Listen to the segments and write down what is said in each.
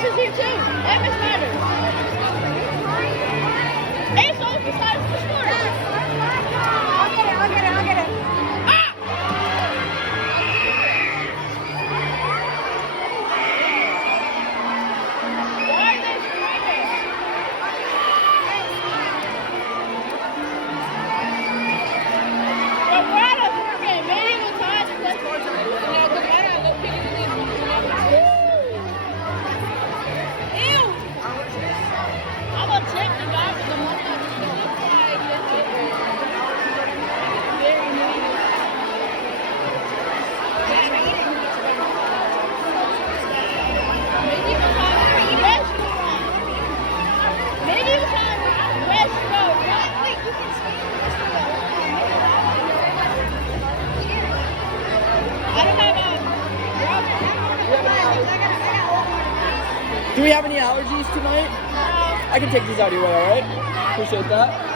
Is here too. And Miss Matters. And so besides the sport. I'll get it. Ah! Why are they screaming? But we're out of screaming. Maybe it was time to play sports. I'm gonna check the guy with the money on the Maybe it was on West Road. Wait, you can see I don't have Do we have any allergies tonight? I can take these out of your way, alright? Appreciate that.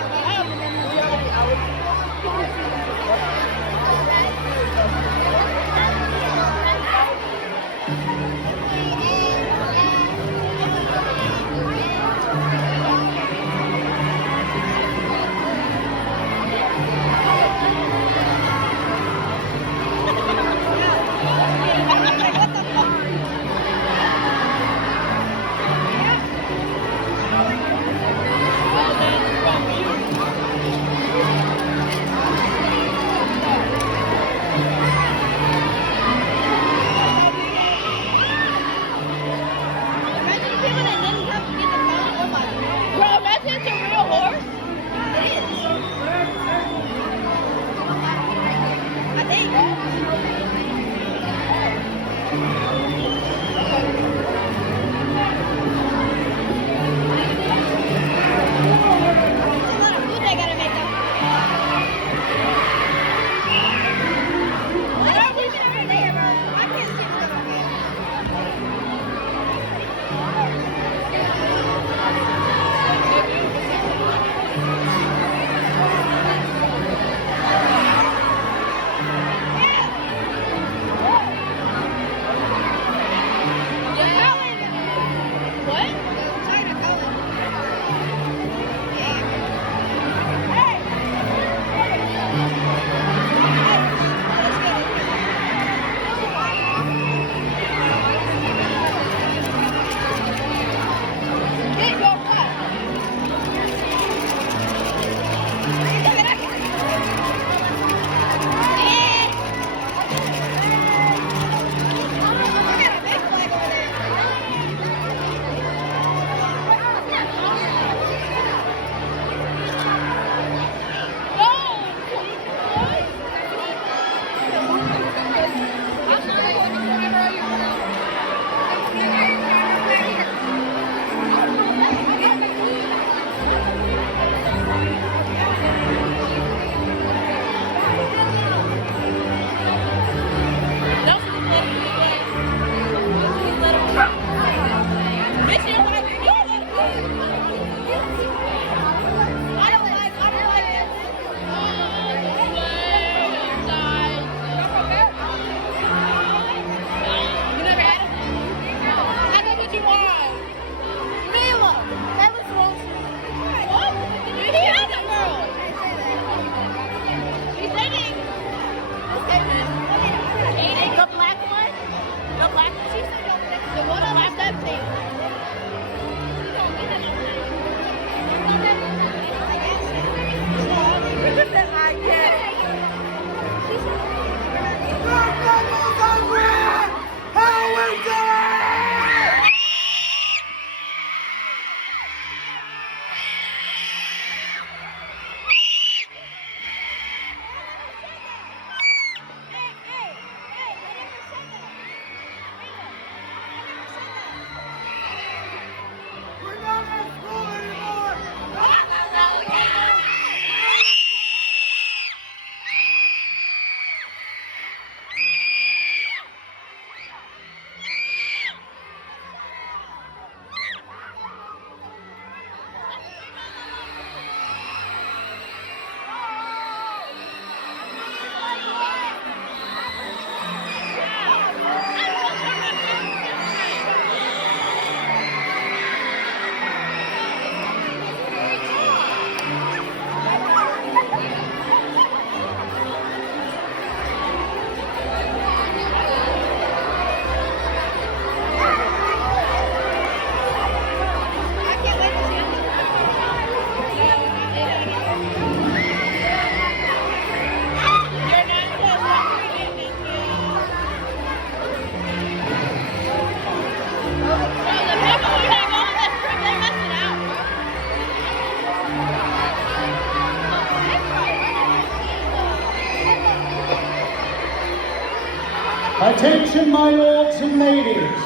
Attention, my lords and ladies.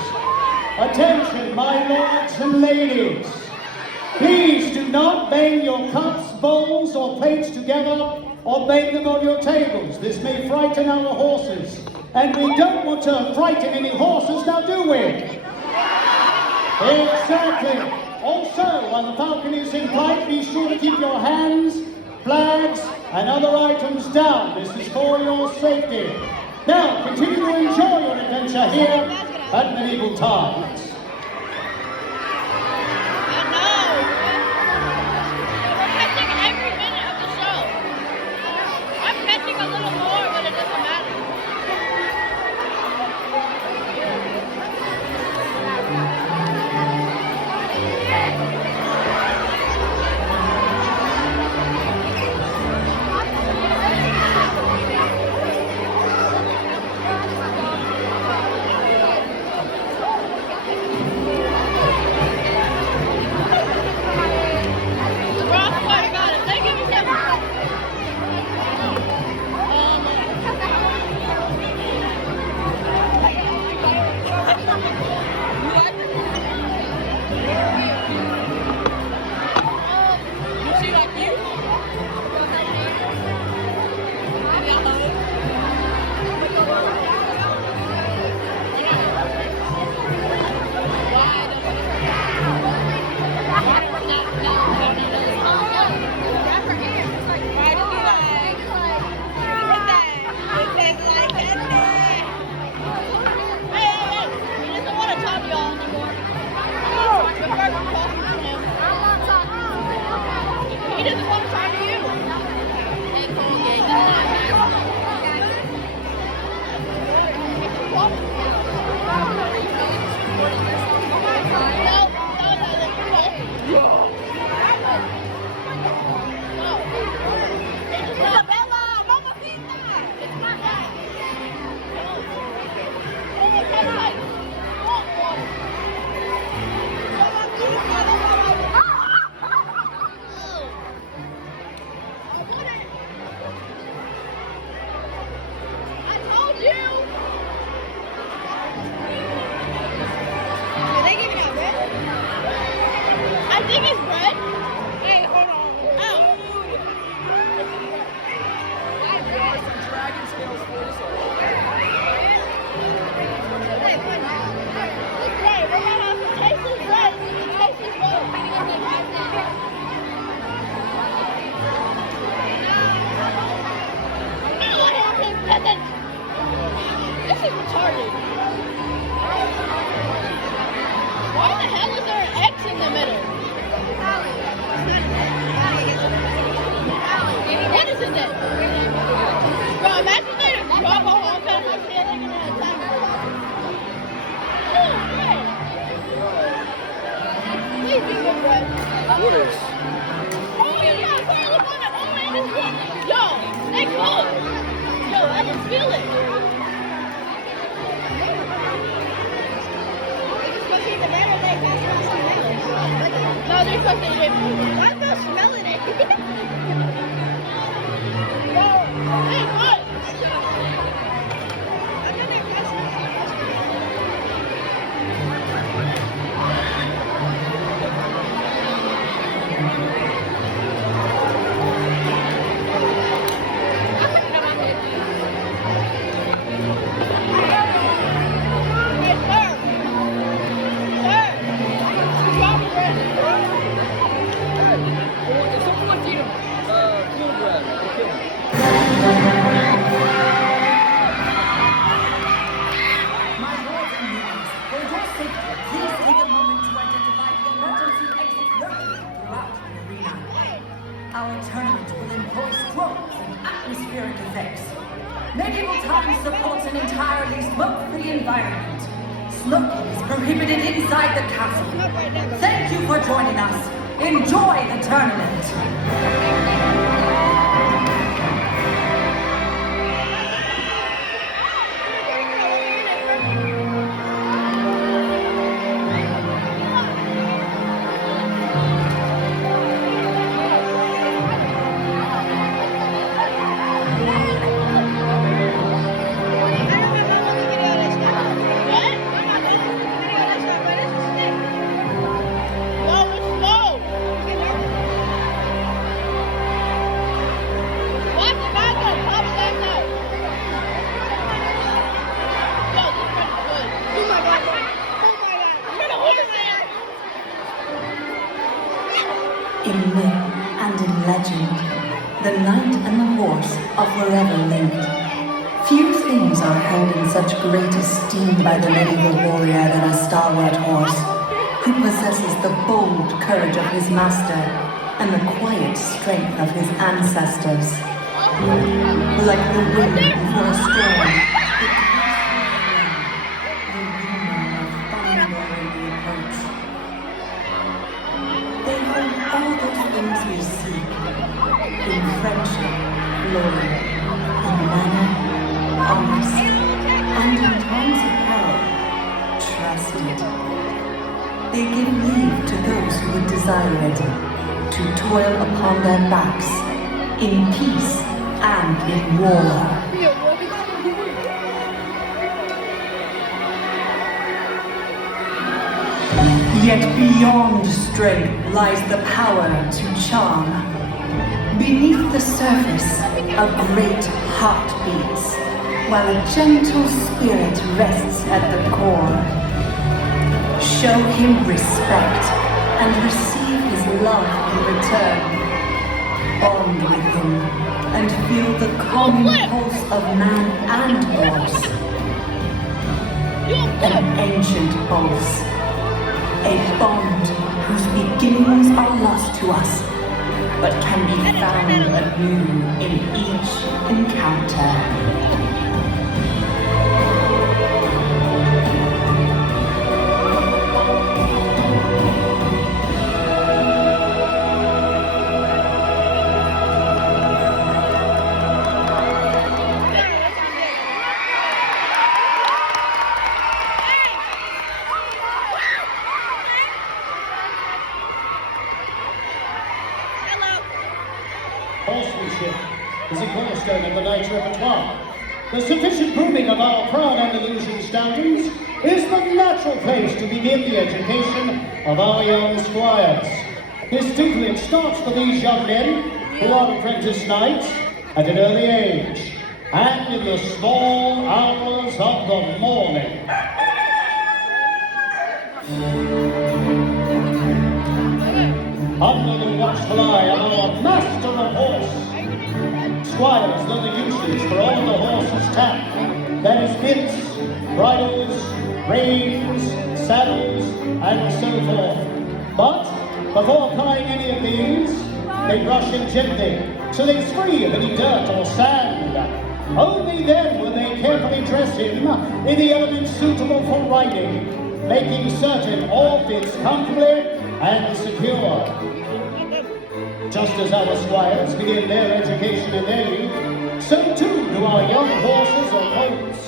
Attention, my lords and ladies. Please do not bang your cups, bowls, or plates together or bang them on your tables. This may frighten our horses. And we don't want to frighten any horses, now do we? Exactly. Also, when the falcon is in flight, be sure to keep your hands, flags, and other items down. This is for your safety. Now, continue to enjoy your adventure here at Medieval Times. A little more, but it doesn't matter. He doesn't want to talk to you. I think it's red. Hey, hold on. Oh. Some dragon scales for us. It's red. We're gonna have to taste this red. Taste this red. No, I have to get it. This is retarded. Why the hell is there an X in the middle? What is it then? Bro, imagine they drop a whole pen of feeling and then attack me. Please be good, Brett. What is? Oh, yeah, Brett, look on it. Oh, man, it's good. Yo, they close. Yo, I can feel it. No, they're cooking it. I'm not smelling it. Hey, what? Our tournament will employ strobes and atmospheric effects. Medieval Times supports an entirely smoke-free environment. Smoking is prohibited inside the castle. Thank you for joining us. Enjoy the tournament. In myth and in legend, the knight and the horse are forever linked. Few things are held in such great esteem by the medieval warrior than a stalwart horse, who possesses the bold courage of his master and the quiet strength of his ancestors. Like the wind before a storm, it carries through the rumor of thunder in the approach. They hold all those things we seek, in friendship, glory, in manner, honest, and in times of peril, trusted. They give leave to those who would desire it, to toil upon their backs, in peace and in war. Yet beyond strength lies the power to charm. Beneath the surface, a great heart beats, while a gentle spirit rests at the core. Show him respect and receive his love in return. Bond with him and feel the calming pulse of man and horse. An ancient pulse. A bond whose beginnings are lost to us, but can be found anew in each encounter. Horsemanship is a cornerstone of the knight's repertoire. The sufficient grooming of our proud Andalusian stallions is the natural place to begin the education of our young squires. This tutelage starts for these young men who are apprentice knights at an early age and in the small hours of the morning. Under the watchful eye of our master of horse, squires learn the usage for all the horse's tack. That is bits, bridles, reins, saddles, and so forth. But before applying any of these, they brush him gently, so that he's free of any dirt or sand. Only then will they carefully dress him in the elements suitable for riding, making certain all fits comfortably and secure. Just as our squires begin their education in their youth, so too do our young horses or colts.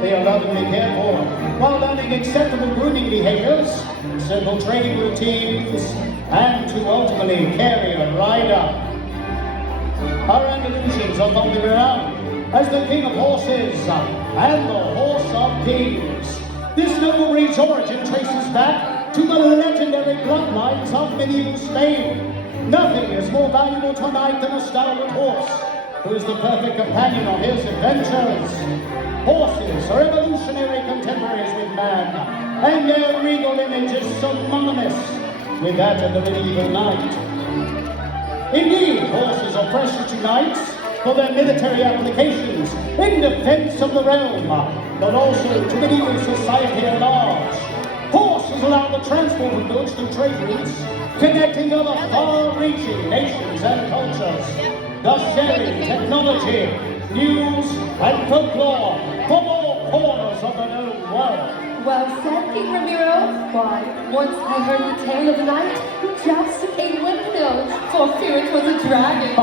They are lovingly cared for, while learning acceptable grooming behaviors, simple training routines, and to ultimately carry a rider. Our Andalusians are fondly renowned as the king of horses and the horse of kings. This noble breed's origin traces back to the legendary bloodlines of medieval Spain. Nothing is more valuable to a knight than a stalwart horse, who is the perfect companion on his adventures. Horses are evolutionary contemporaries with man, and their regal image is synonymous with that of the medieval knight. Indeed, horses are precious to knights for their military applications in defense of the realm, but also to medieval society at large. Horses allow the transport of goods through trade routes, connecting other far-reaching nations and cultures, thus sharing technology, news, and folklore from all corners of the known world. Well said, King Ramiro. Why, once I heard the tale of a knight who jousted a windmill for fear it was a dragon.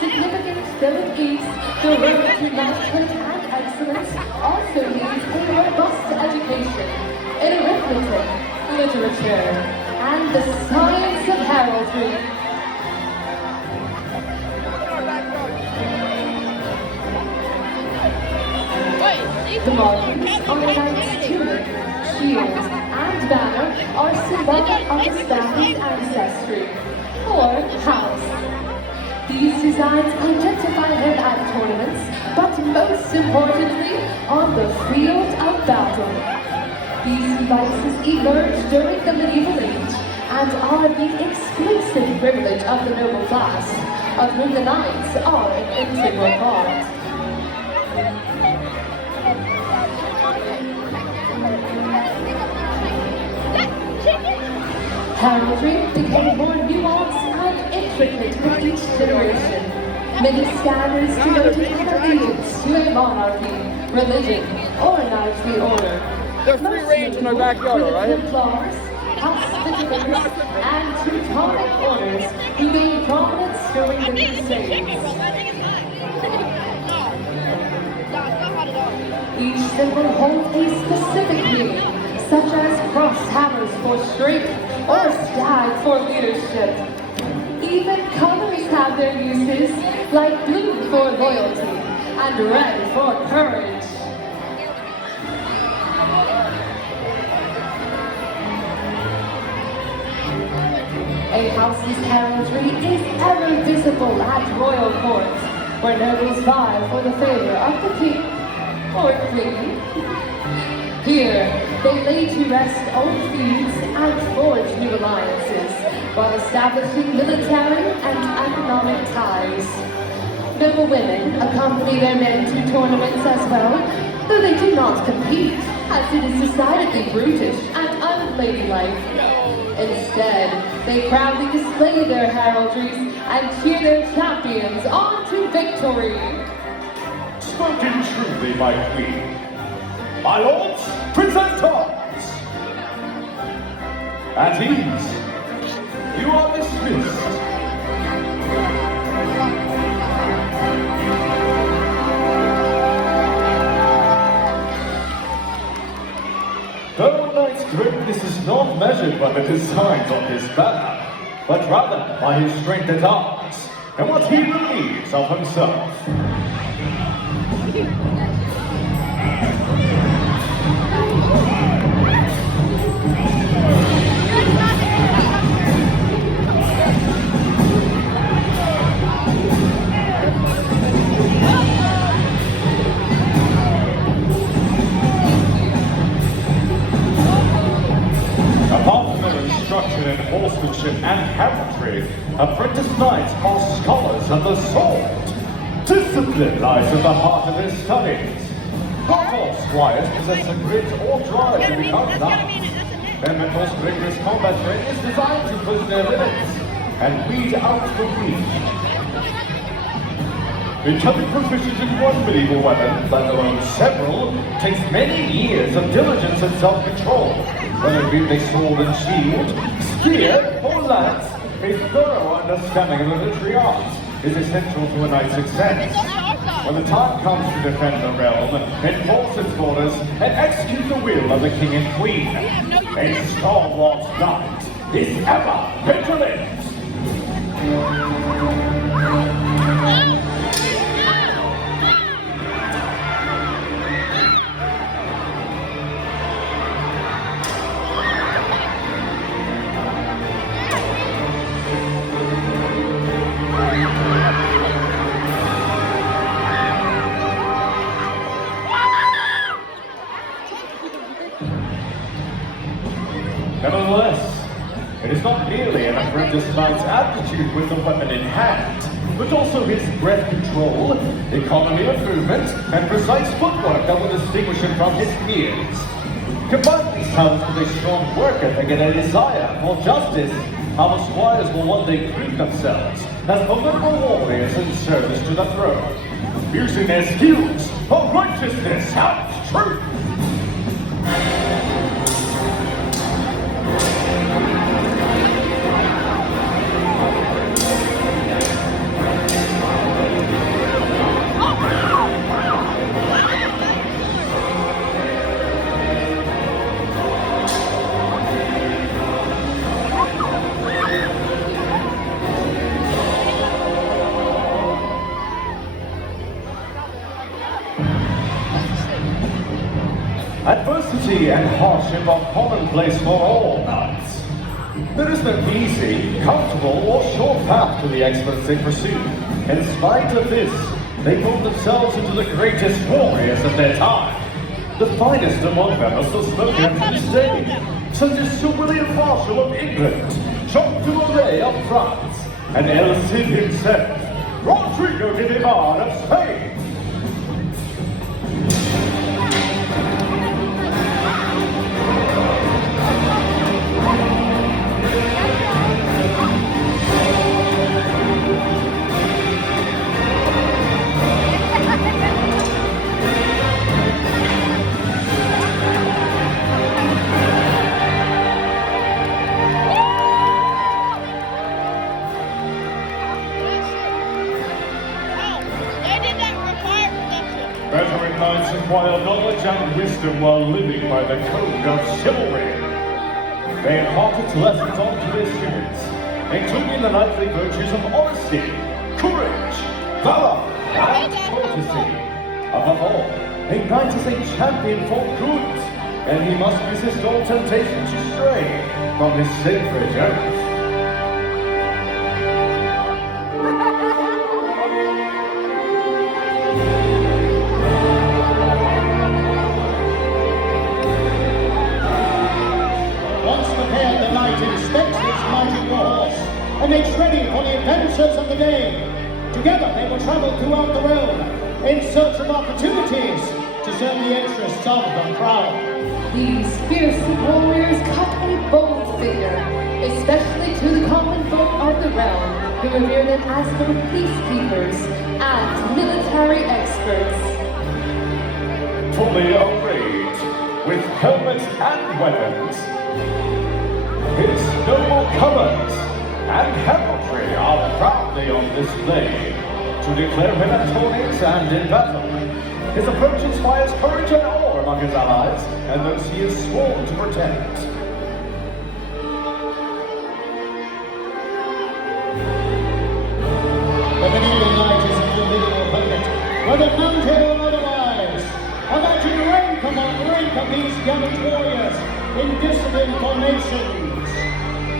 Significance though it is, the road to knighthood and excellence also needs a robust education in arithmetic, literature, and the science of heraldry. The markings on a knight's tunic, shield, and banner are symbolic of his family's ancestry, or house. These designs identify him at tournaments, but most importantly, on the field of battle. These devices emerged during the medieval age and are the exclusive privilege of the noble class, of whom the knights are an integral part. Heraldry became more nuanced and intricate with each generation. Many scanners devoted allegiance to a monarchy, religion, or knightly order. There's free range in our backyard, all right? Templars, House Vigilantes, and Teutonic orders who gained prominence during the Crusades. Each symbol holds a specific meaning, such as cross hammers for strength or stag for leadership. Even colors have their uses, like blue for loyalty and red for courage. A house's heraldry is ever visible at royal courts, where nobles vie for the favor of the king or queen. Here, they lay to rest old feuds and forge new alliances, while establishing military and economic ties. Noble women accompany their men to tournaments as well, though they do not compete, as it is decidedly brutish and unladylike. Instead, they proudly display their heraldries and cheer their champions on to victory. Spoken truly, my queen. My lords, present arms. At ease, you are dismissed. Though a knight's greatness is not measured by the designs on his banner, but rather by his strength at arms and what he believes of himself. Apart from their instruction in horsemanship and heraldry, apprentice knights are scholars of the sword. Discipline lies at the heart of their studies. Not all squires possess the grit or drive to become knights. Their most rigorous combat training is designed to push their limits and weed out the weak. Becoming proficient in one medieval weapon, let alone several, takes many years of diligence and self-control. Whether it be a sword and shield, spear, or lance, a thorough understanding of the military arts is essential to a knight's success. When the time comes to defend the realm, enforce its borders, and execute the will of the king and queen, a stalwart knight is ever vigilant. Nevertheless, it is not merely an apprentice knight's aptitude with the weapon in hand, but also his breath control, economy of movement, and precise footwork that will distinguish him from his peers. Combine these talents with a strong work ethic and a desire for justice, our squires will one day prove themselves as political warriors in service to the throne, using their skills for righteousness and truth. Adversity and hardship are commonplace for all knights. There is no easy, comfortable, or short path to the excellence they pursue. In spite of this, they build themselves into the greatest warriors of their time. The finest among them are still spoken to this day, such as Sir William Marshal of England, Jean de Marais of France, and El Cid himself, Rodrigo de Vivar of Spain. Veteran knights acquire knowledge and wisdom while living by the code of chivalry. They impart its lessons onto their students, including the knightly virtues of honesty, courage, valor, and courtesy. Above all, a knight is a champion for good, and he must resist all temptation to stray from his sacred oath. And makes ready for the adventures of the day. Together they will travel throughout the realm in search of opportunities to serve the interests of the crown. These fierce warriors cut a bold figure, especially to the common folk of the realm, who revere them as their peacekeepers and military experts. Fully arrayed, with helmets and weapons, his noble colors and heraldry are proudly on display to declare him at tourneys and in battle. His approach inspires courage and awe among his allies and those he is sworn to protect. The medieval knight is a formidable opponent, whether mounted or otherwise. Imagine rank upon rank of these gallant warriors in disciplined formations.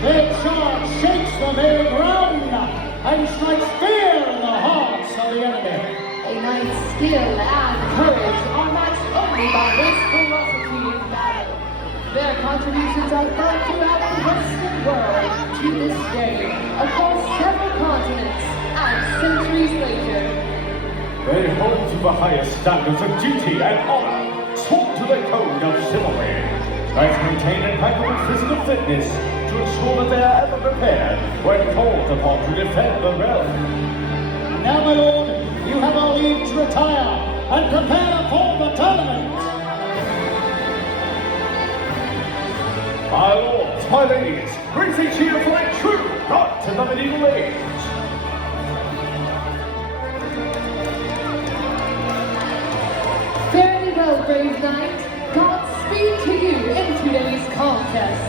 Their charge shakes the very ground and strikes fear in the hearts of the enemy. A knight's skill and courage are matched only by his ferocity in battle. Their contributions are felt throughout the Western world to this day, across several continents and centuries later. They hold to the highest standards of duty and honor, sworn to the code of chivalry. They maintain impeccable physical fitness to ensure that they are ever prepared when called upon to defend the realm. Now, my lord, you have our leave to retire and prepare for the tournament. My lords, my ladies, raise a cheer for a true knight in the medieval age. Fare thee well, brave knight. Godspeed to you in today's contest.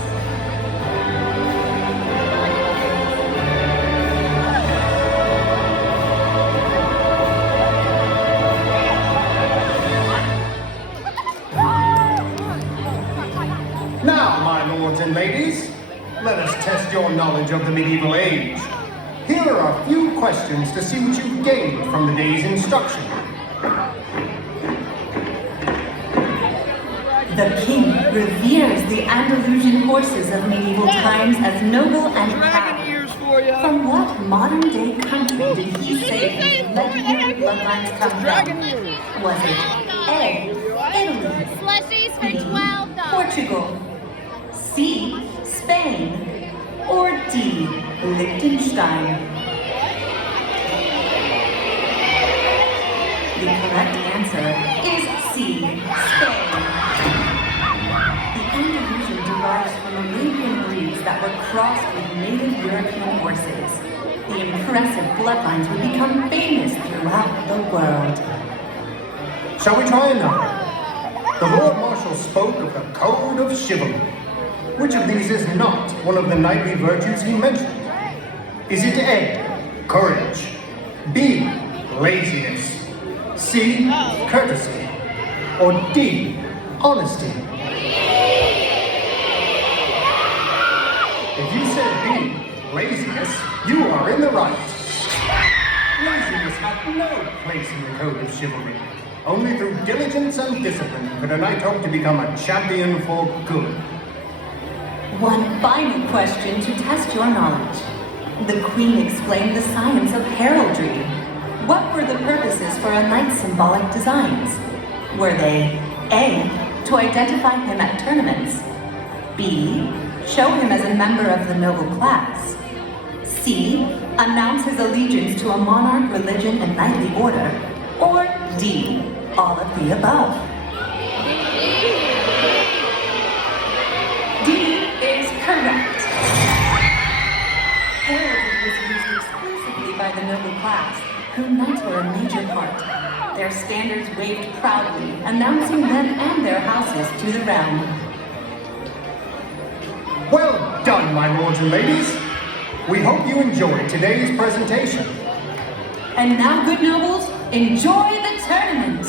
Now, my lords and ladies, let us test your knowledge of the medieval age. Here are a few questions to see what you've gained from the day's instruction. The king reveres the Andalusian horses of medieval times as noble and proud. From what modern-day country did he say his legendary bloodlines come from? Was it A, Italy, Slushies for B, $12. Portugal, C, Spain, or D, Liechtenstein? The correct answer is C, Spain. The Andalusian derives from Arabian breeds that were crossed with native European horses. The impressive bloodlines would become famous throughout the world. Shall we try another? The Lord Marshal spoke of the code of chivalry. Which of these is not one of the knightly virtues he mentioned? Is it A, courage, B, laziness, C, courtesy, or D, honesty. If you said B, laziness, you are in the right. Laziness had no place in the code of chivalry. Only through diligence and discipline could a knight hope to become a champion for good. One final question to test your knowledge. The Queen explained the science of heraldry. What were the purposes for a knight's symbolic designs? Were they A, to identify him at tournaments, B, show him as a member of the noble class, C, announce his allegiance to a monarch, religion, and knightly order, or D, all of the above? D is correct. Heraldry was used exclusively by the noble class, whom knights were a major part. Their standards waved proudly, announcing them and their houses to the realm. Well done, my lords and ladies. We hope you enjoyed today's presentation. And now, good nobles, enjoy the tournament!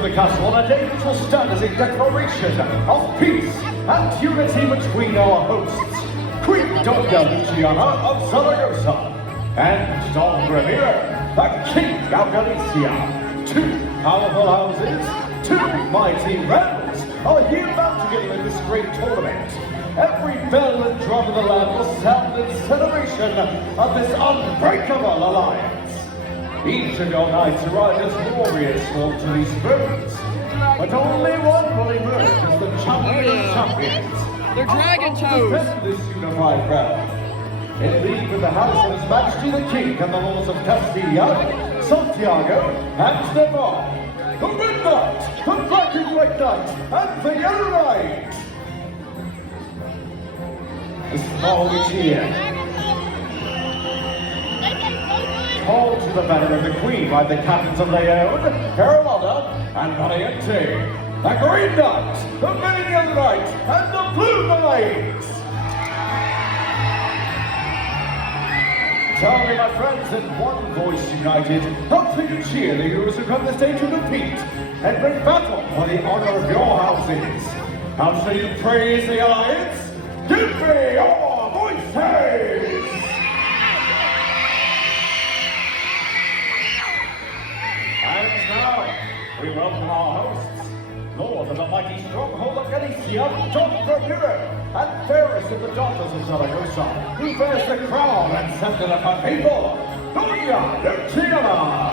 The castle on a day which will stand as a declaration of peace and unity between our hosts, Queen Doña Luciana of Zaragoza and Don Ramiro, the King of Galicia. Two powerful houses, two mighty realms are here bound together in this great tournament. Every bell and drum of the land will sound in celebration of this unbreakable alliance. Each of your knights arrived as warriors sworn to these thrones, but only one will emerge as the champion of champions. They're dragon To toes! defend this unified realm. In league with the house of His Majesty the King and the lords of Castilla, Santiago, and Navarre. The Red Knight, the Black and White Knight, and the Yellow Knight. This all here. Called to the banner of the Queen by the captains of Leon, Carolina, and Valiente. The Green Knight, the Many Yellow Knight, and the Blue Knight. Tell me, my friends, in one voice united, help me to cheer the heroes who come this day to compete and bring battle for the honor of your houses. How shall you praise the Alliance? Give me your voices! And now, we welcome our hosts, Lord of the mighty stronghold of Galicia, Dr. Hero, and fairest of the daughters of Zaragoza, who bears the crown and scepter of her people, Doña Luciana,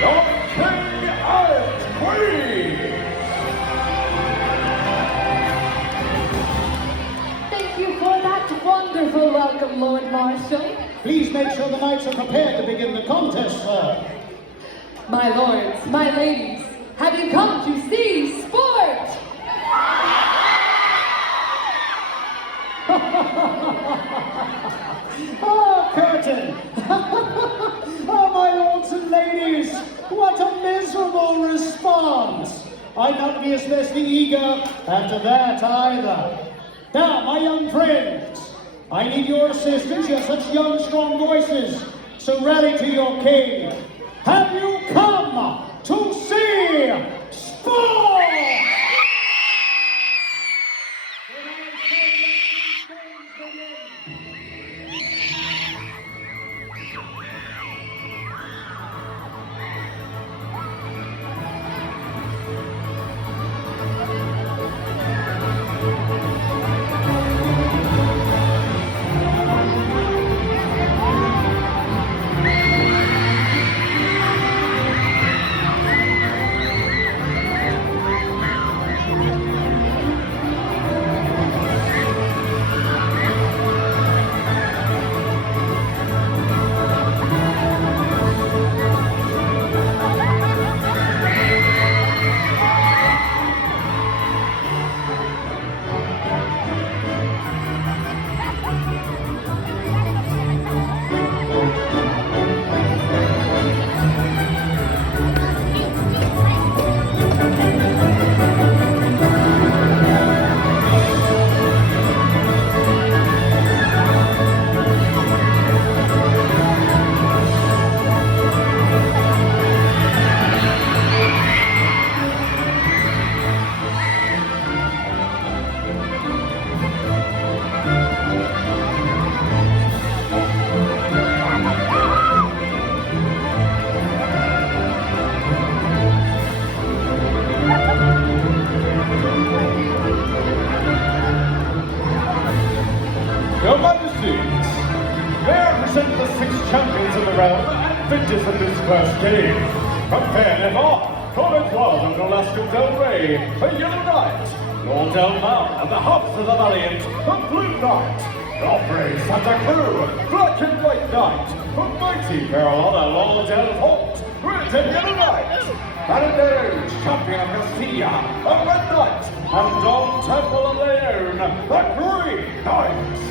your king and queen! Thank you for that wonderful welcome, Lord Marshal. Please make sure the knights are prepared to begin the contest, sir. My lords, my ladies, have you come to see sport? Oh, curtain! Oh, my lords and ladies, what a miserable response! I'm not be especially eager after that either. Now, my young friends, I need your assistance. You have such young, strong voices, so rally to your king. Have you come to see sport? Your Majesties, may I present the 6 champions of the realm and victors of this first game. From Fairnever, Lord Edward of Nolasco Del Rey, the Yellow Knight, Lord Del Mal and the House of the Valiant, the Blue Knight, Joffrey Santa Cruz, Black and White Knight, the mighty Carolina Lord Del Holt, Red and Yellow Knight, Baron Champion of Castilla, the Red Knight, and Don Temple of Leon, the Green Knight.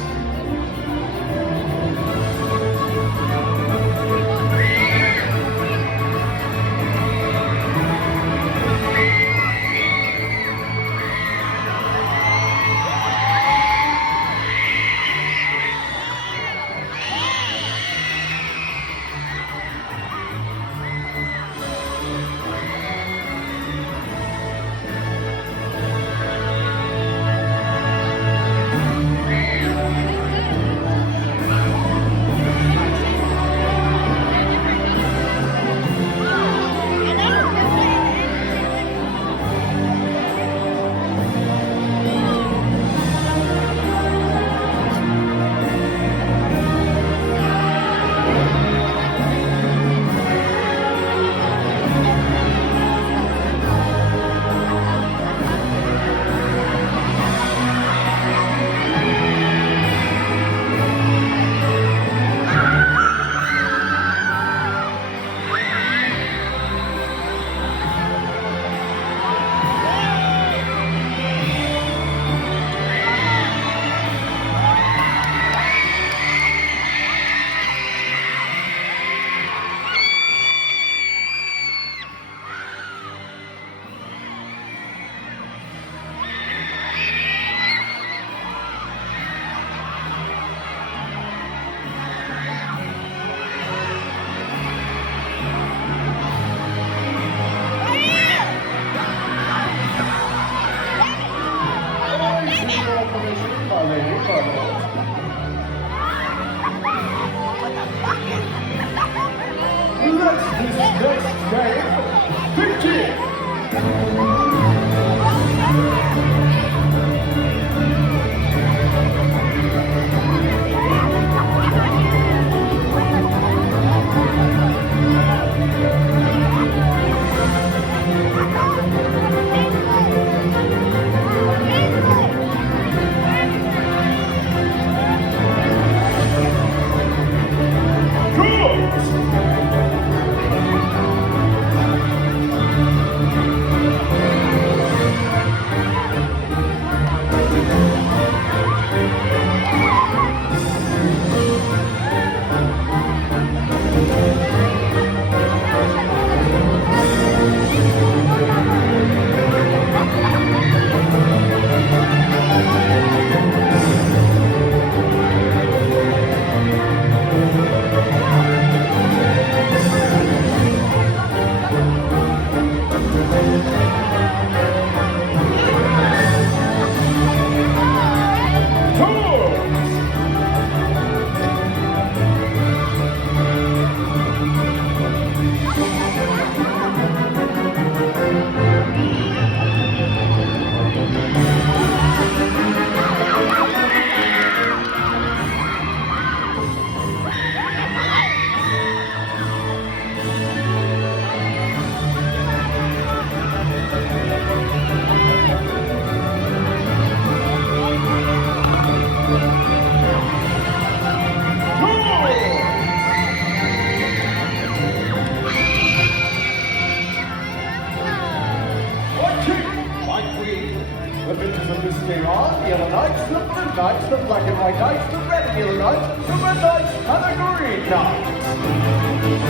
Knights, the Black and White Knights, the Red and Yellow Knights, the Red Knights, and the Green Knights.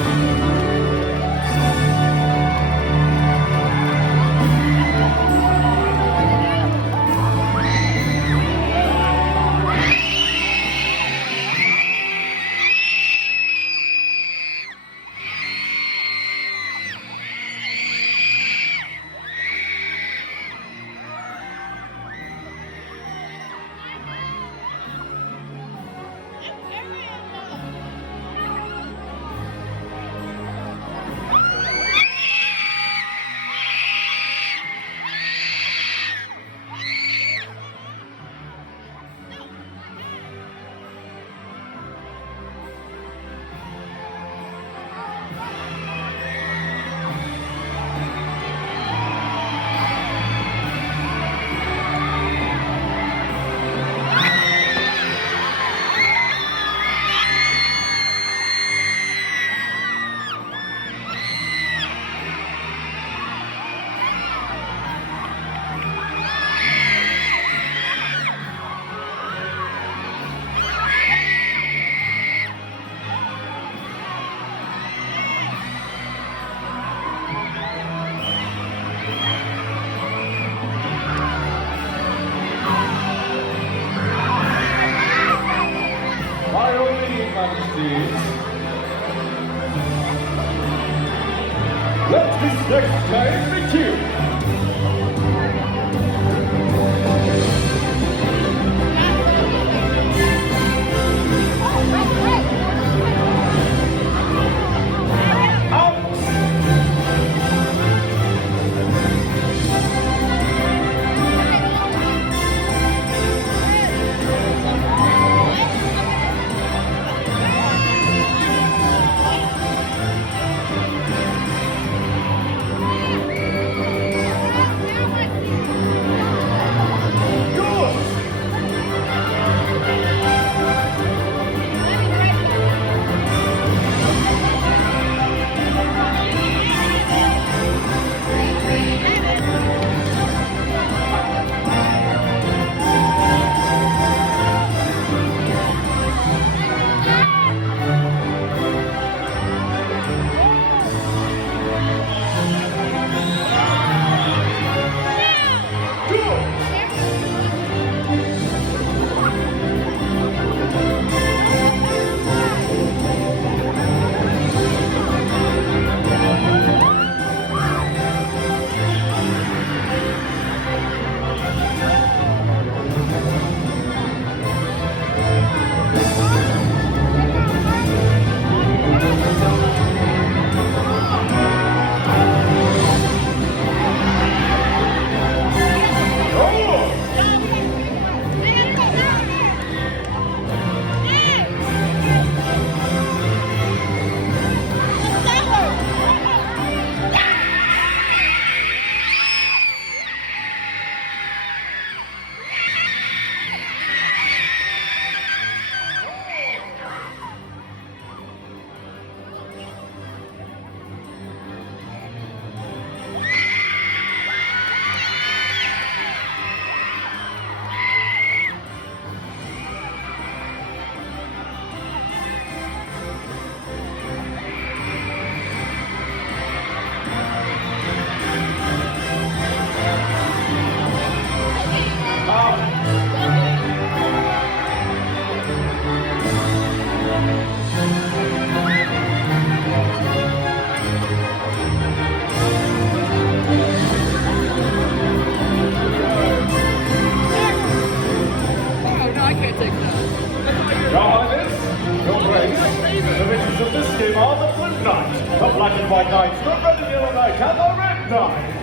Let this next game begin! of this game are the Blue Knights, the Black and White Knights, the Red and Yellow Knights, and the Red Knights.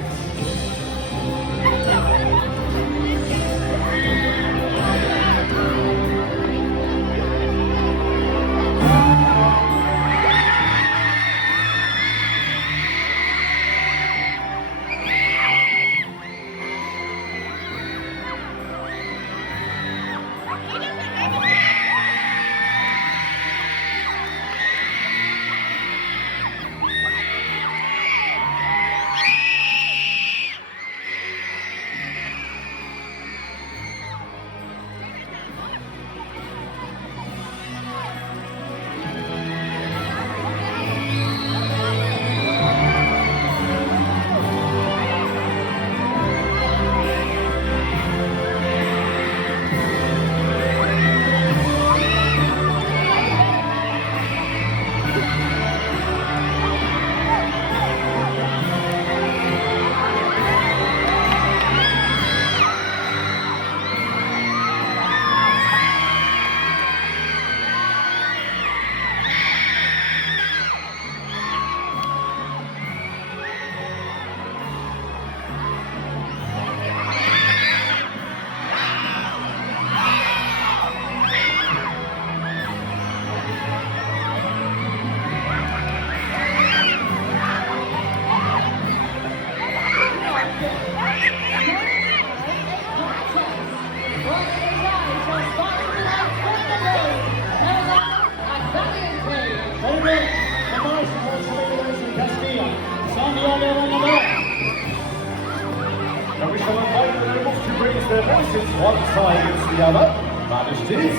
one side against the other. Majesties.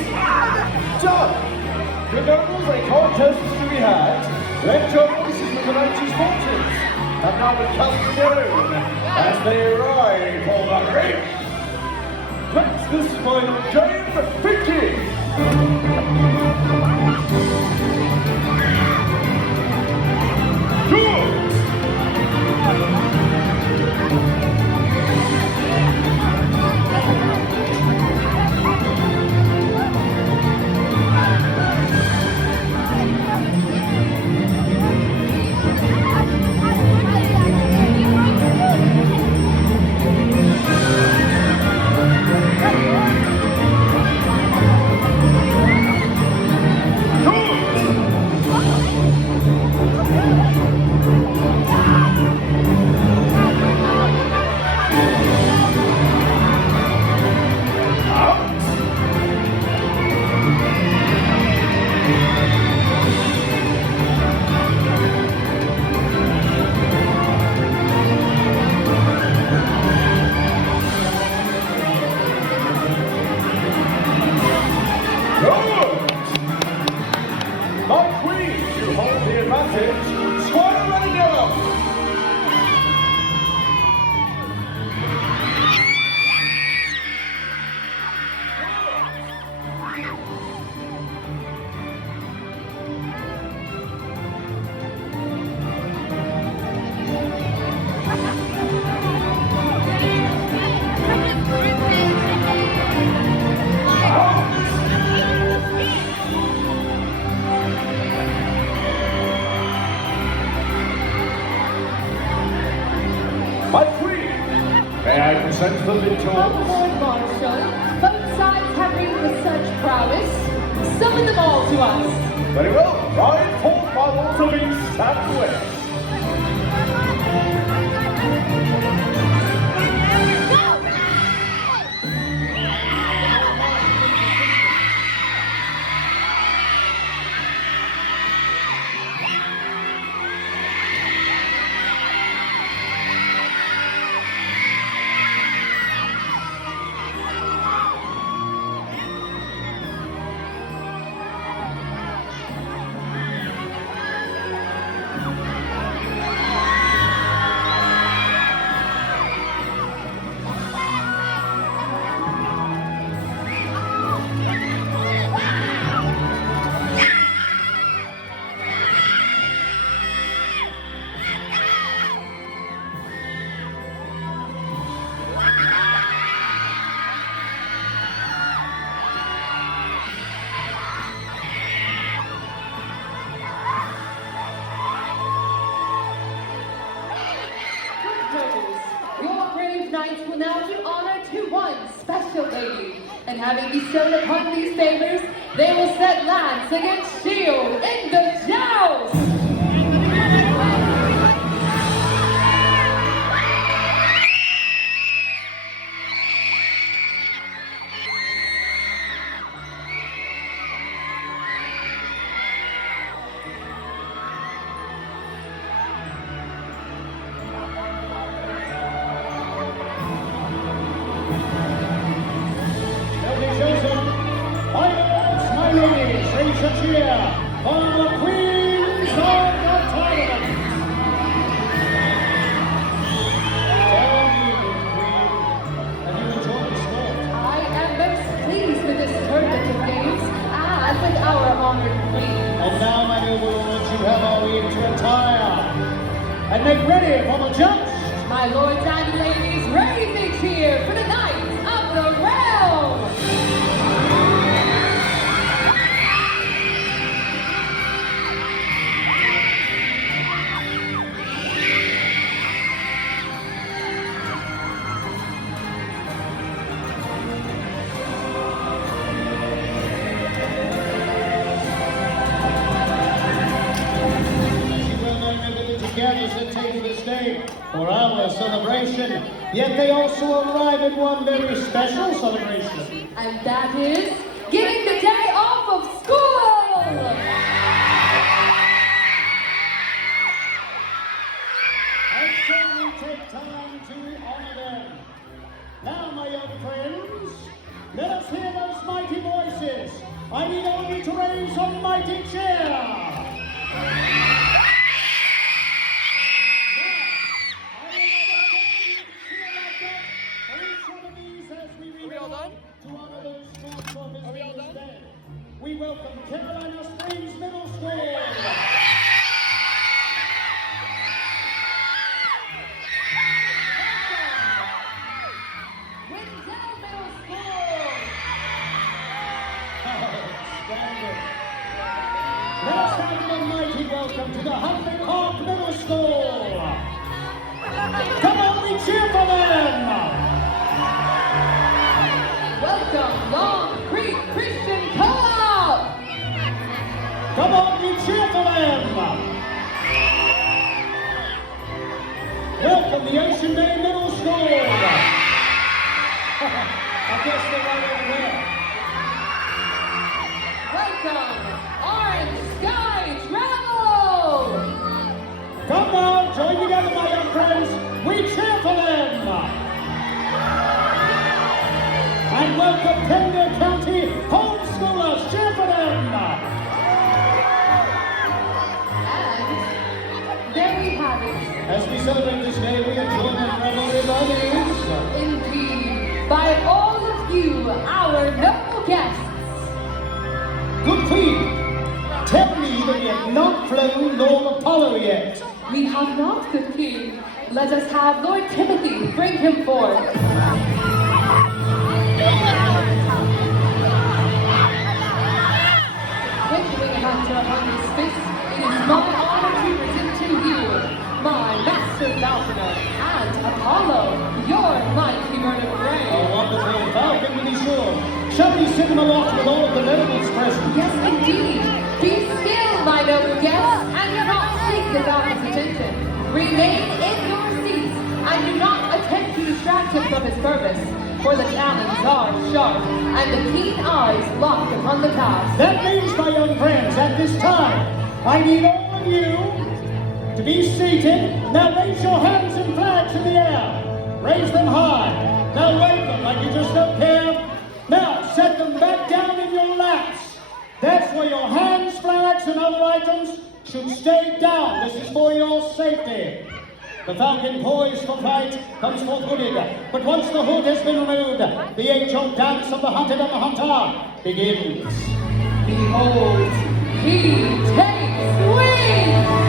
Done! Good nobles, a contest is to be had. Let your voices with the knights' fortunes. And now the cast their own as they ride for the race. Let's this final game begin! My queen, you hold the advantage. Squire Renegade! My queen, may I present the victor? Lord Marshal, both sides have ridden with such prowess. Summon them all to us. Very well, ride forth by lords of east and west. Your brave knights will now do honor to one special lady, and having bestowed upon these favors, they will set lance against shield in the joust! My ladies, raise a cheer for the queens of the tournament. Have you enjoyed the sport? I am most pleased with this tournament of games, and with our honored queen. And now, my new lords, you have all leave to retire and make ready for the jumps. My lords and ladies, raise a cheer for the knights of the realm! Gathers at table this day for our celebration, yet they also arrive at one very special celebration. And that is getting the day off of school! And so we take time to honor them. Now, my young friends, Let us hear those mighty voices. I need all of you to raise a mighty cheer. Are we all done? Are we all done? We welcome Carolina Springs Middle School. Windell Middle School. Outstanding. Let us have a mighty welcome to the Huntley Park Middle School. Come on, we cheer for them. Welcome, Long Creek Christian Co-op. Come on, we cheer for them. Welcome the Ocean Bay Middle School. I guess they're right over there. Welcome, Orange Sky Travel. Come on, join together, my young friends. We cheer for them. And welcome Pender County Homeschoolers. Cheer for them. And there we have it. As we celebrate this day, we enjoy and revel in others. Indeed, by all of you, our noble guests. Good Queen, tell me that you have not flown Lord Apollo yet. We have not, good king. Let us have Lord Timothy bring him forth. Twinkling after upon his fist, it is my honor to present to you my master falconer and Apollo, your mighty bird of prey. A wonderful falcon, to be sure. Shall we send him aloft with all of the nobles present? Yes, indeed. Be still, my noble guests, and do not seek the falcon's attention. Remain in your seats, and do not attempt to distract him from his purpose, for the talons are sharp, and the keen eyes locked upon the task. That means, my young friends, at this time, I need all of you to be seated. Now raise your hands and flags in the air. Raise them high. Now wave them like you just don't care. Now set them back down in your laps. That's where your hands, flags, and other items should stay down. This is for your safety. The falcon poised for flight comes forth hooded, but once the hood has been removed, the age-old dance of the hunted and the hunter begins. Behold, he takes wing!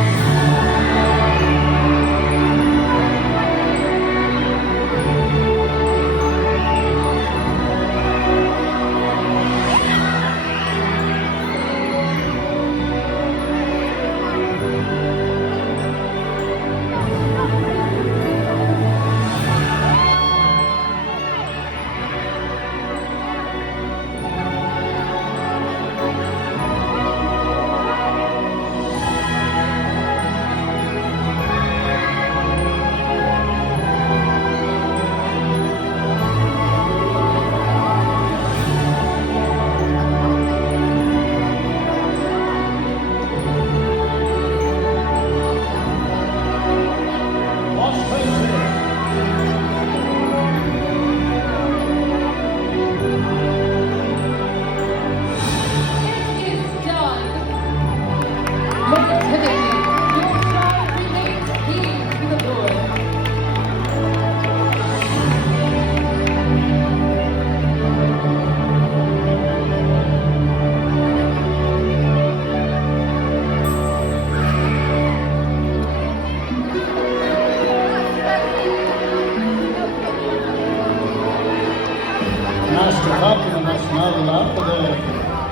Falcon must muzzle up with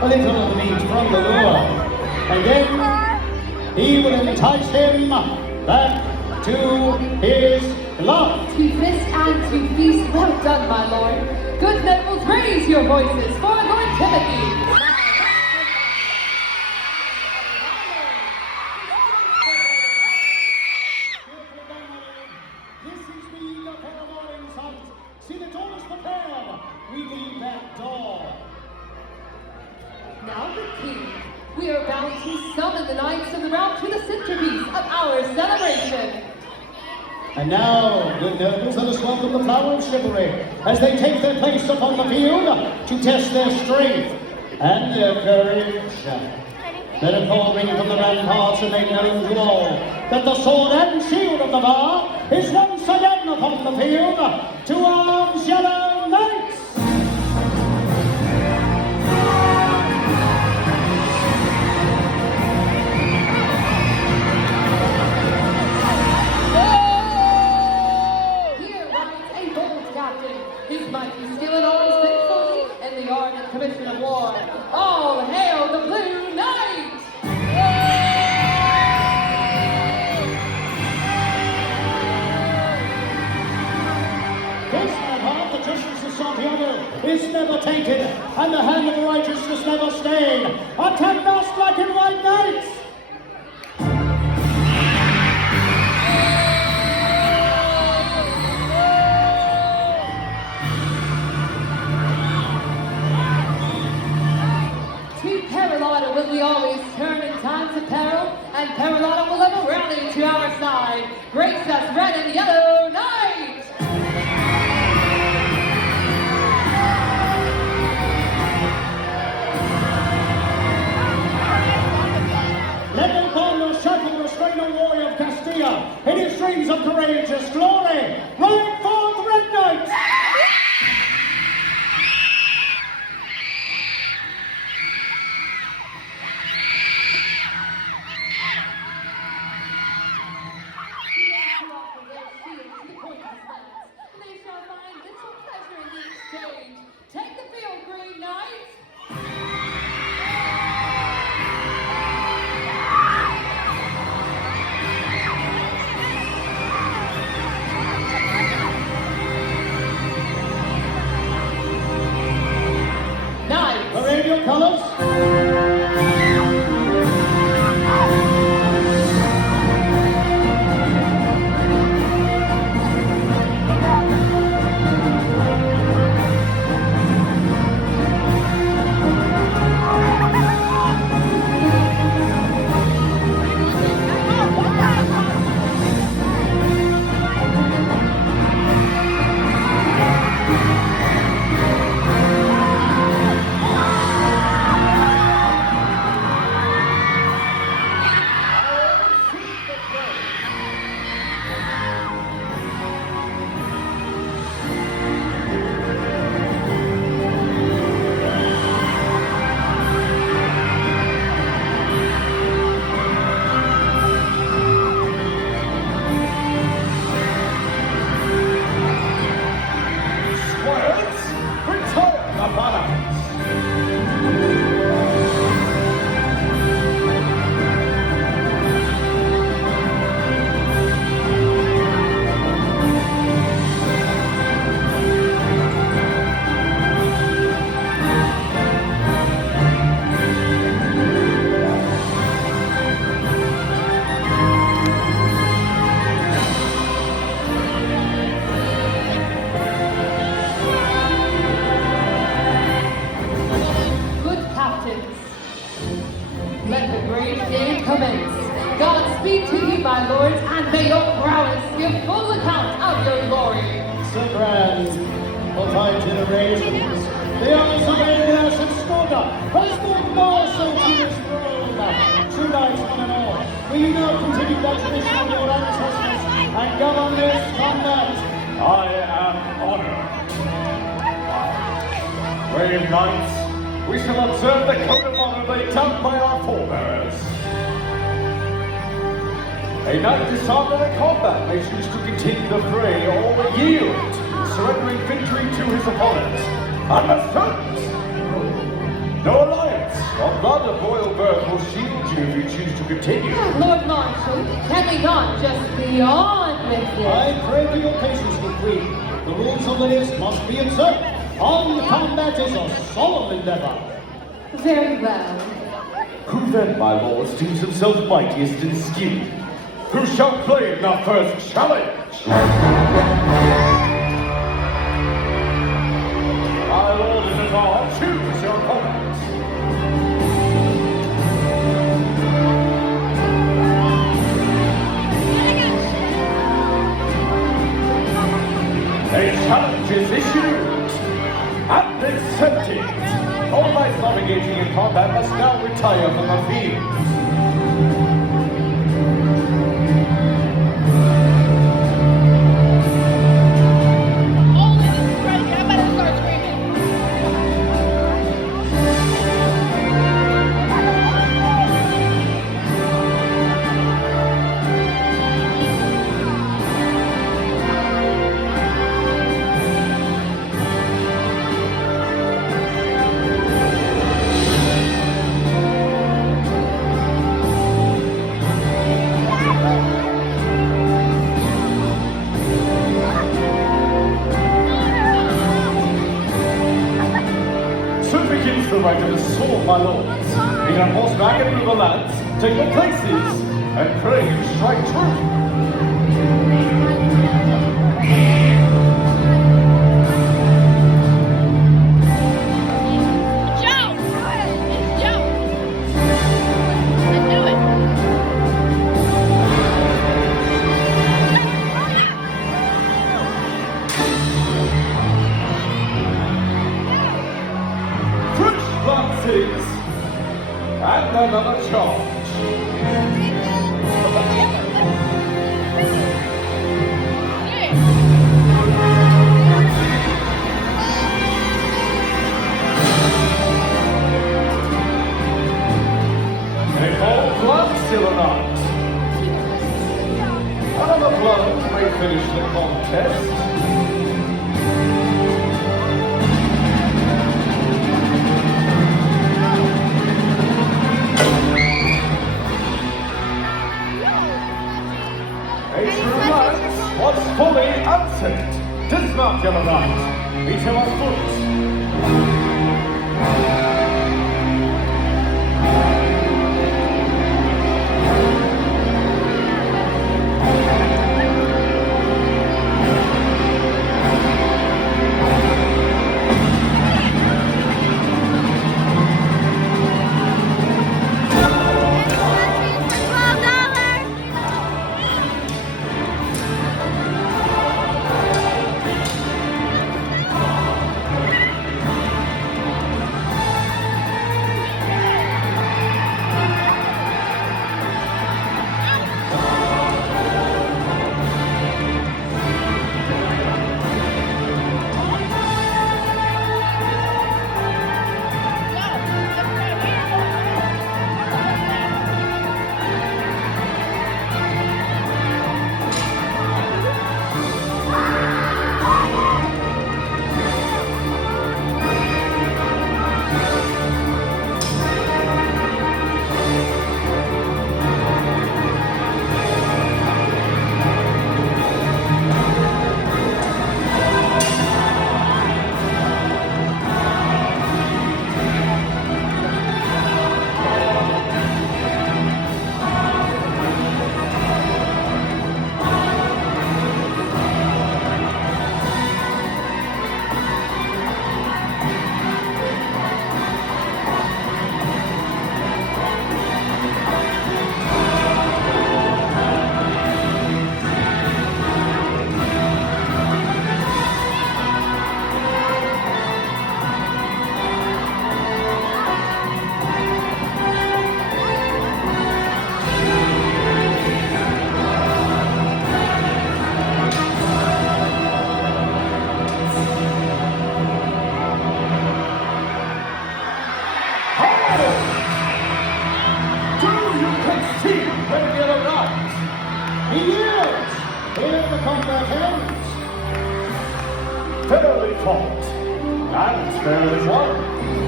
a little of the meat from the lure. And then he will entice him back to his love. To fist and to feast, well done, my lord. Good nobles, raise your voices for Lord Timothy. This is the Paramount's hunt. See the doors prepared. We leave that door. Now, good king, we are bound to summon the Knights of the Round to the centerpiece of our celebration. And now, good nobles, let us welcome the flower of chivalry as they take their place upon the field to test their strength and their courage. Let a call ring from the ramparts and make known to all that the sword and shield of Navarre is once again upon the field. To arms, yellow knights! His mighty skill in arms faithfully, and the ardent commission of war. All hail the Blue Knight! This heart, the justice of Santiago, is never tainted, and the hand of righteousness never stained. Attack us, black and white knights! Carolina will we always turn in times of peril, and Carolina will ever rally to our side. Grace us, red and yellow knight! Let no bond or shackle restrain a warrior of Castilla in his dreams of courageous glory. Ride forth, red knights! Take the field, Green Knight! Knight! Parade your colors! Let the great day commence. God speed to you, my lords, and may your prowess give full account of your glory. So grand, for 5 generations, the eyes of Elias and Skoda has brought more so to this world. True knights, one and all, will you now continue that tradition of your ancestors and govern this combat? I am honored. Brave knights, we shall observe the code of honor laid down by our forebears. A knight disarmed in a combat may choose to continue the fray or yield, surrendering victory to his opponent. Understood? No alliance or blood of royal birth will shield you if you choose to continue. Lord Marshal, can we not just be on with this? I pray for your patience, good queen. The rules of the list must be observed. Armed combat is a solemn endeavor. Very well. Who then, my lords, deems himself mightiest in skill? Who shall claim the first challenge? My lord is in law, choose your opponent. in combat must now retire from the field. Oh, this is crazy. I better start screaming. So begins the right of the sword, my lords. Be on horseback and move the lads, take your places, and pray you strike true. Joe! It's Joe! Let's do it. Push lances, and another charge. They call Glancilonite. Another blow may finish the contest. A true lance was fully absent. Dismount, Yellow Knight. Meet him on foot. He yields. Here the combat ends. Fairly fought, and fairly won.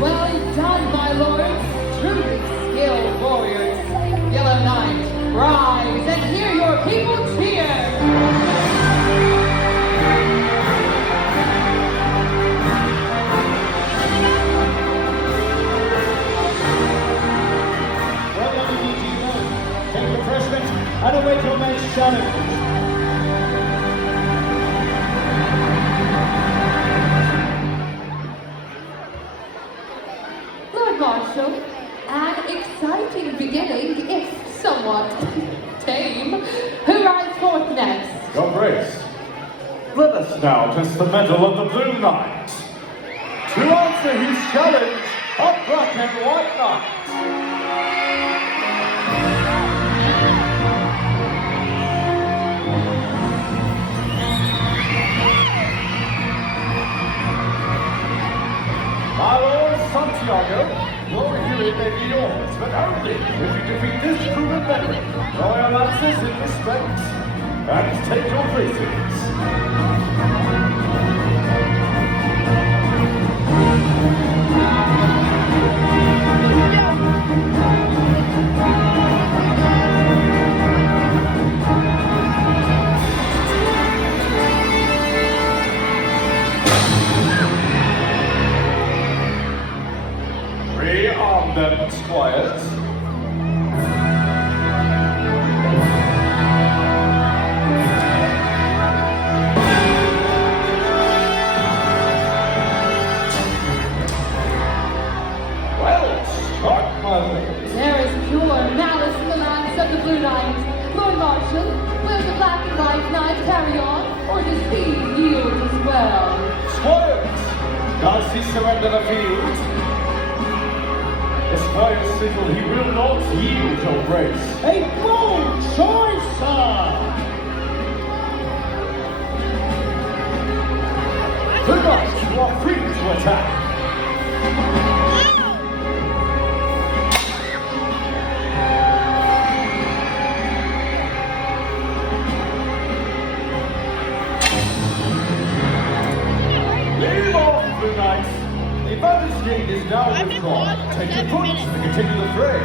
Well done, my lords. Truly skilled warriors. Yellow Knight, rise and hear your people cheer. Take refreshment and await your next challenge. Lord Marshal, an exciting beginning, if somewhat tame. Who rides forth next? Your Grace, let us now test the mettle of the Blue Knight. To answer his challenge, of Black and White Knight. My Lord Santiago, your hearing may be yours, but only if you defeat this proven veteran, throw your lances in respect, and take your places. Rearm them, squires. Well struck, my lord. There is pure malice in the ranks of the Blue Knight. Lord Marshal, will the Black and White Knight carry on, or does he yield as well? Squires, does he surrender the field? The squire's signal he will not yield, your grace. A bold choice, sir! Tonight, you are free to attack. Leave off, Blue Knights. The advantage gain is now withdrawn. Take your points to continue the fray.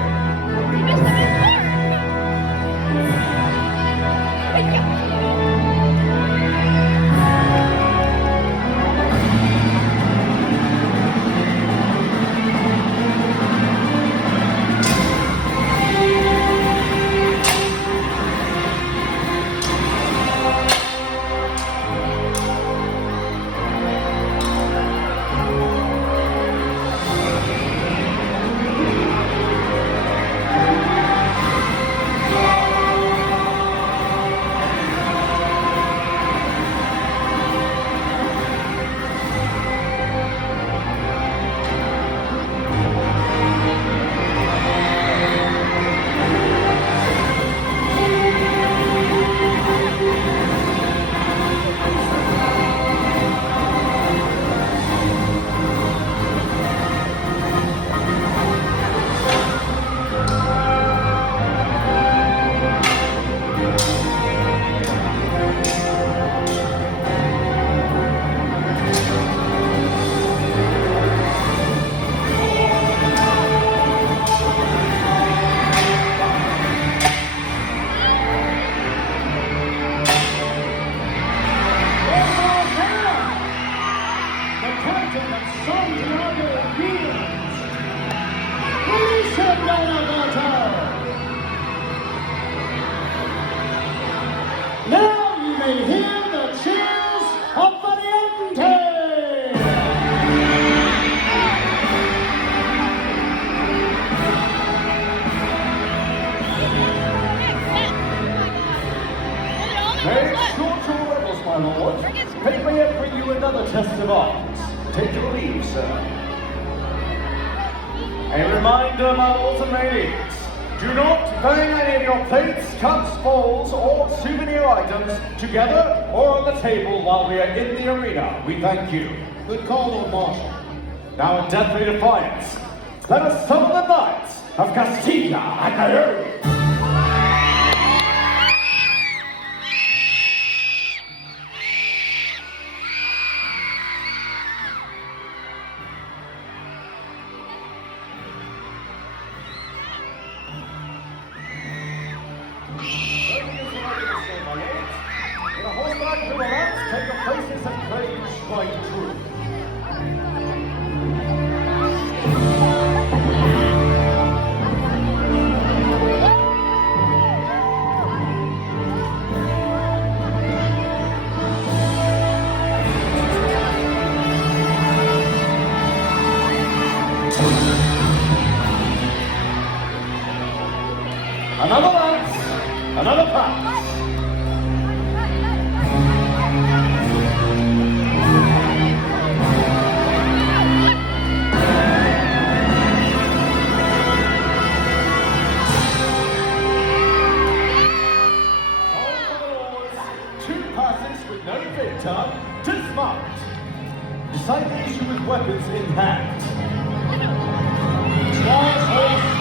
Now you may hear the cheers of Valiente! Make short your rebels, my lord. May we yet bring you another test of arms. Take your leave, sir. A reminder, my lords and ladies, do not bang any of your plates, cups, bowls, or souvenir items together or on the table while we are in the arena. We thank you. Good call, Lord Marshal. Now in deathly defiance, let us summon the knights of Castilla and Leon. In a horseback to the left, take your places and praise right true. Another lance, another pass. weapons in hand. Charge horse.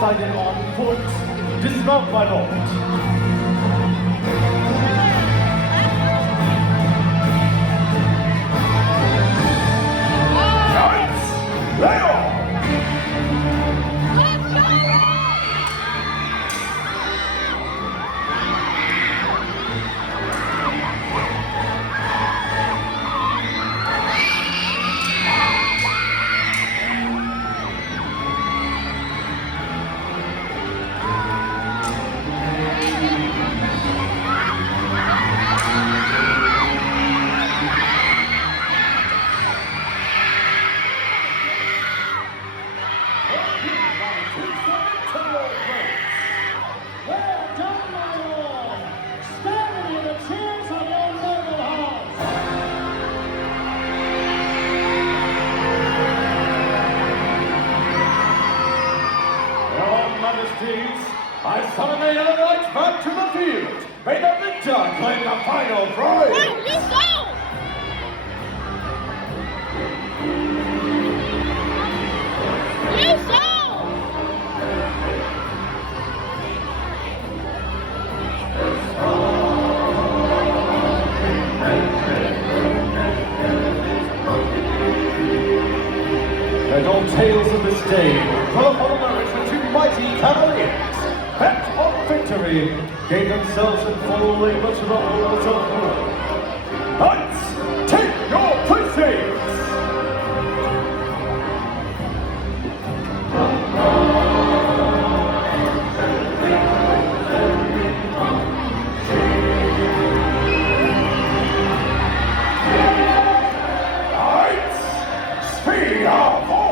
Decided on foot. Dismount, my lord. Knights, lay on! I summon the Yellow Knights back to the field. May the victor claim the final prize. No, you don't! You don't! And all tales of this day will upon the two mighty cavaliers. Bent on victory, gave themselves in full labor to the halls of war. Knights, take your places! Knights, speed of horse!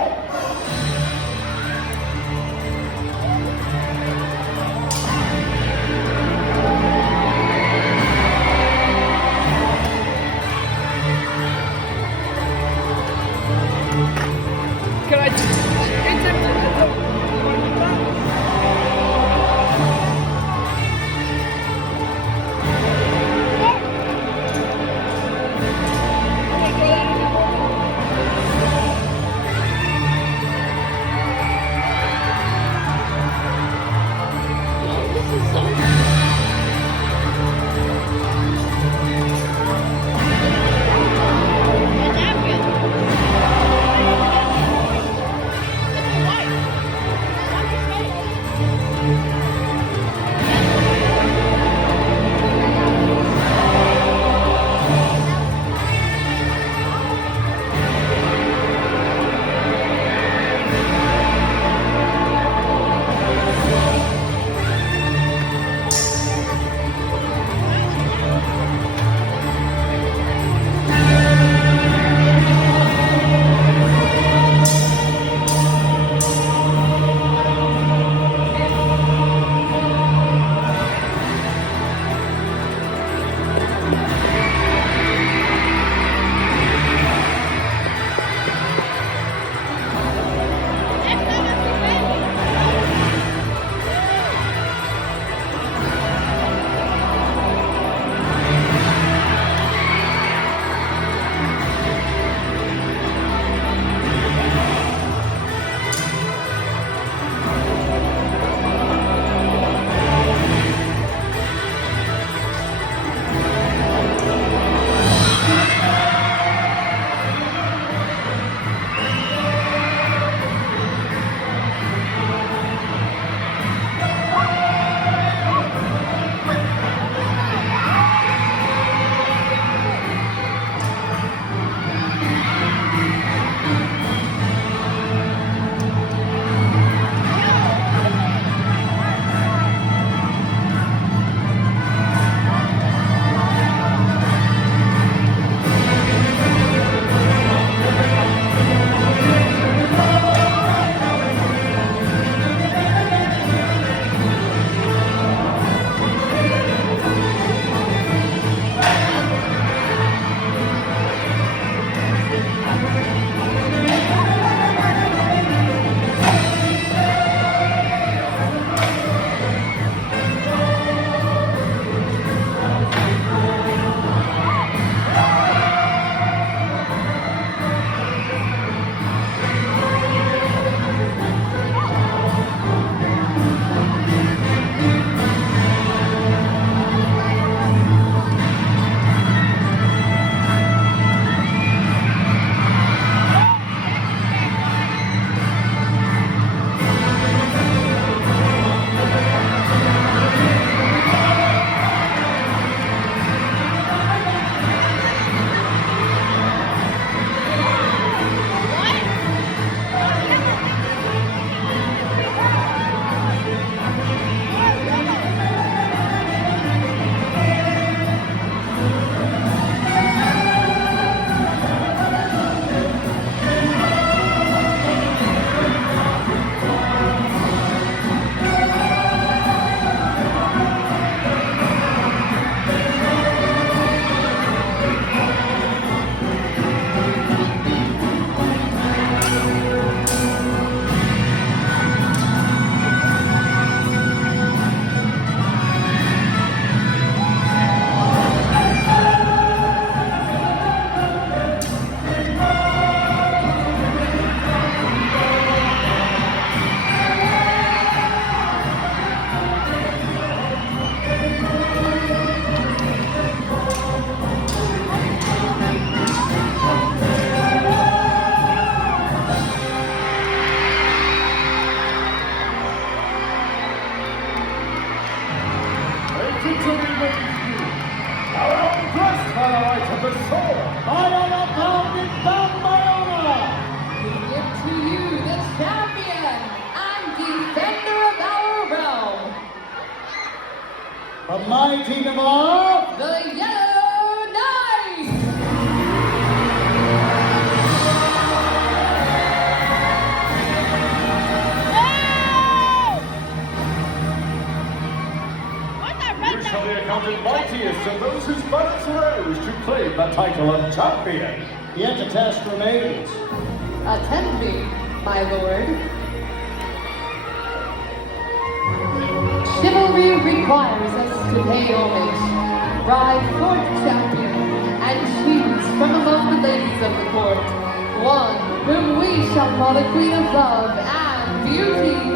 the mighty number of The Yellow Knights! What's that red You shall be guy? accounted mightiest of those whose banners rose to claim the title of champion. yet the task remains. Attend me, my lord. Chivalry requires us to pay homage, ride court champion, and choose from among the ladies of the court one whom we shall call the Queen of Love and Beauty.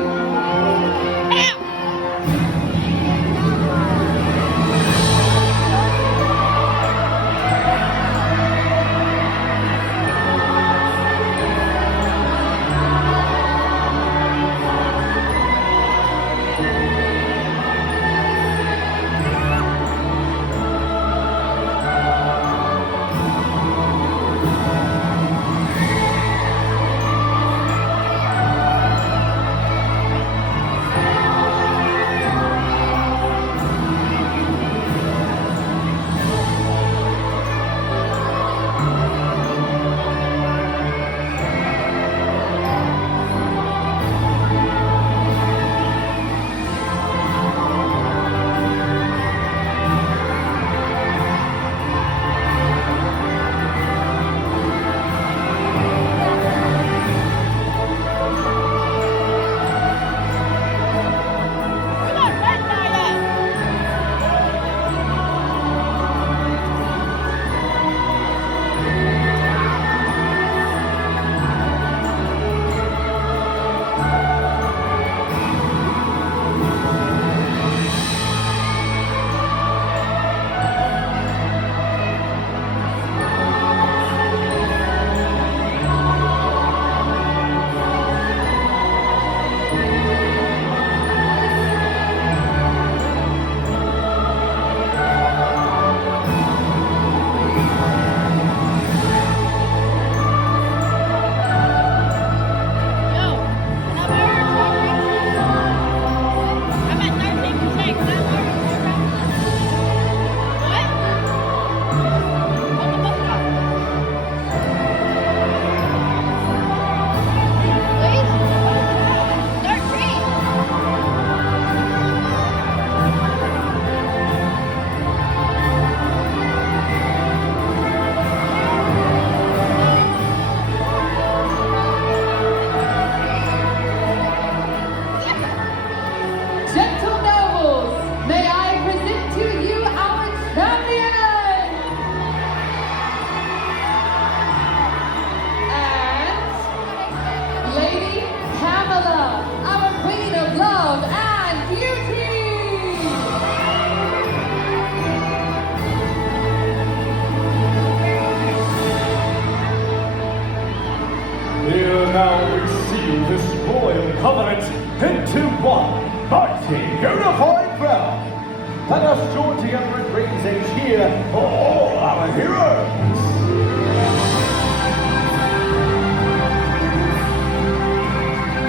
Where's that red guy at? Yo, I'm at 13%. Can I borrow what? On the bus stop. Please? 13. Gentle nobles, may I present to you our champion! And Lady Pamela, our Queen of Love and Beauty! Here now we seal this royal covenant into one mighty unified crown. Let us join together and raise a cheer for all our heroes.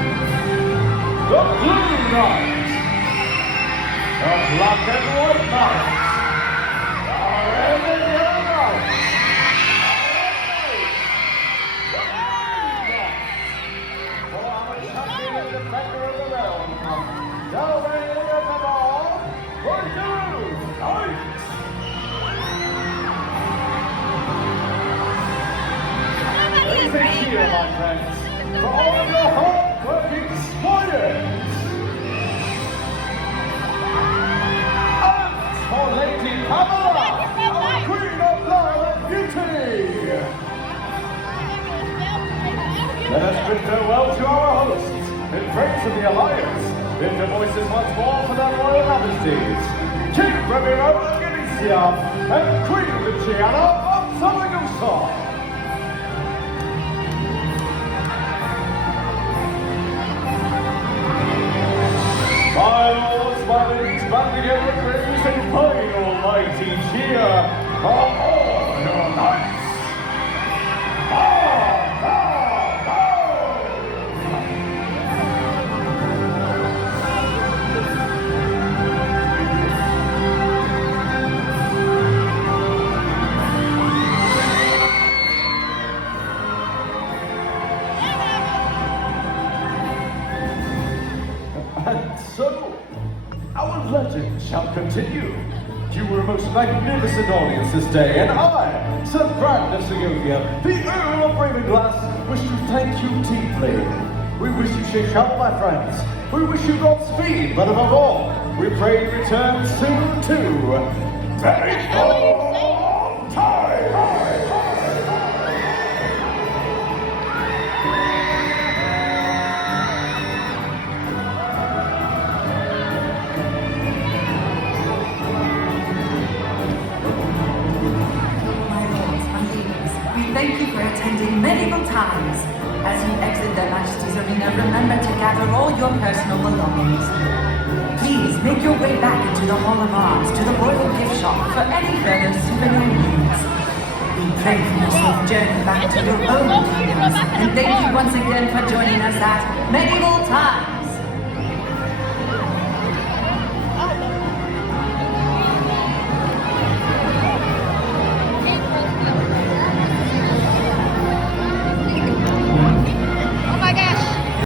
The Blue Knights, the Black and White Knights, the Red and Yellow Knights, for our champion and defender of the realm, the reigning of them all, for you, Knights! Raise a cheer, my friends, for all of your hard-working warriors! And for Lady Pamela, our Queen of Love and Beauty! Let us bid farewell to our hosts, in praise of the alliance, bid their voices once more for their royal majesties, King Ramiro of Galicia, and Queen Luciana of Zaragoza. My lords, my ladies, band together and raise a fine almighty cheer for all your knights. shall continue. You were a most magnificent audience this day, and I, Sir Brand of Segovia, the Earl of Ravenglass, wish to thank you deeply. We wish you safe travel, my friends. We wish you Godspeed, but above all, we pray you return soon to very long time. Thank you for attending medieval times. As you exit their Majesty's arena, remember to gather all your personal belongings. Please make your way back into the Hall of Arms to the Royal Gift Shop for any further souvenir needs. We pray for your safe journey back to your own kingdoms, and thank you once again for joining us at Medieval Times.